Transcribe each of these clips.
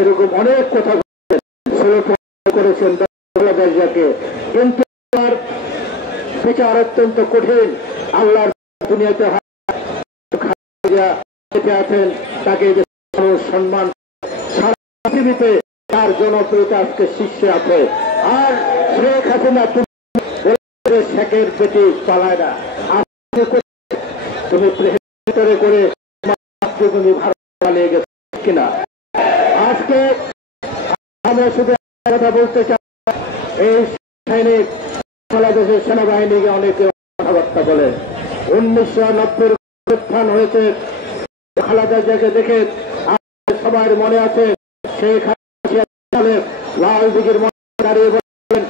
এরকম অনেক কথা করেছেন বাংলাদেশকে, কিন্তু বিচার অত্যন্ত কঠিন। আল্লাহর দুনিয়াতে আছেন, তাকে সম্মান সারা পৃথিবীতে তার জনপ্রিয়তা আজকে শীর্ষে আছে। আর শেখ হাসিনা শেখের বেটি পালায় না, তুমি ভিতরে করে তুমি ভারত পালিয়ে গেছো কিনা। আজকে আমরা শুধু কথা বলতে চাই, এই সৈনিক বাংলাদেশের সেনাবাহিনীকে অনেকে কথাবার্তা বলেন। 1990 উত্থান হয়েছে, খালেদা জিয়াকে দেখে সবার মনে আছে, শেখ হাসিনা লাল দিঘির মনে দাঁড়িয়ে বলেন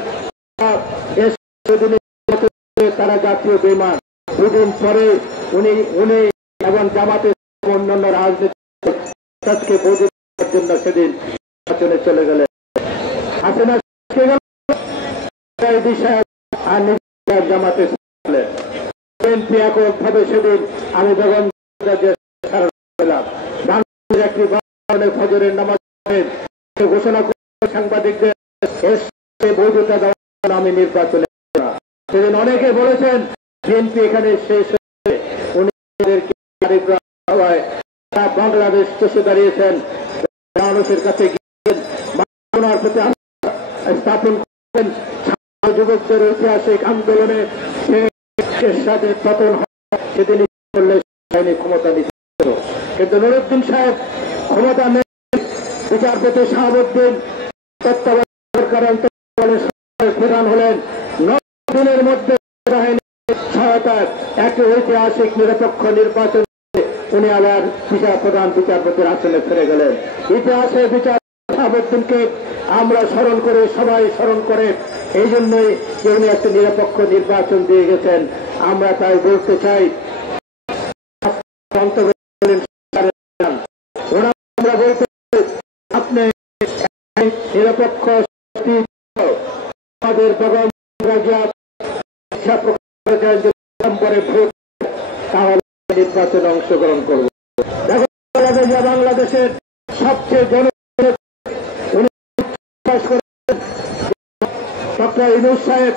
তারা জাতীয় বেঈমান। দুদিন পরে উনি এবং জামাতে অন্যান্য রাজনীতিকে বোঝার জন্য সেদিন নির্বাচনে চলে গেলেন। হাসিনা জামাতে বিএনপি এককভাবে সেদিন আমি বেগম একটি ফজরের নামাজ ঘোষণা করে সাংবাদিকদের বৈধতা দেওয়ার আমি নির্বাচনে। সেদিন অনেকে বলেছেন বিএনপি এখানে শেষ বাংলাদেশ চষে দাঁড়িয়েছেন, মানুষের কাছে গিয়েছেন, স্থাপন করেন। যুবকদের ঐতিহাসিক আন্দোলনে সাথে পতন হয়, সেদিন ক্ষমতা নিতে। কিন্তু নুরুদ্দিন সাহেব ক্ষমতা নেই, বিচারপতি শাহাবুদ্দিন তত্ত্বাবধায়ক সরকারের প্রধান হলেন। 9 দিনের মধ্যে সহায়তায় একটি ঐতিহাসিক নিরপেক্ষ নির্বাচন উনি আবার প্রধান বিচারপতির আসনে ফিরে গেলেন। ইতিহাসে বিচার শাহাবুদ্দিনকে আমরা স্মরণ করে, সবাই স্মরণ করে, এই জন্যই যে উনি একটি নিরপেক্ষ নির্বাচন দিয়ে গেছেন। আমরা তাই বলতে চাই, আমরা বলতে আপনি নিরপেক্ষ আমাদের ডিসেম্বরে ভোট, তাহলে নির্বাচনে অংশগ্রহণ করব। বাংলাদেশের সবচেয়ে ডক্টর ইউনূস সাহেব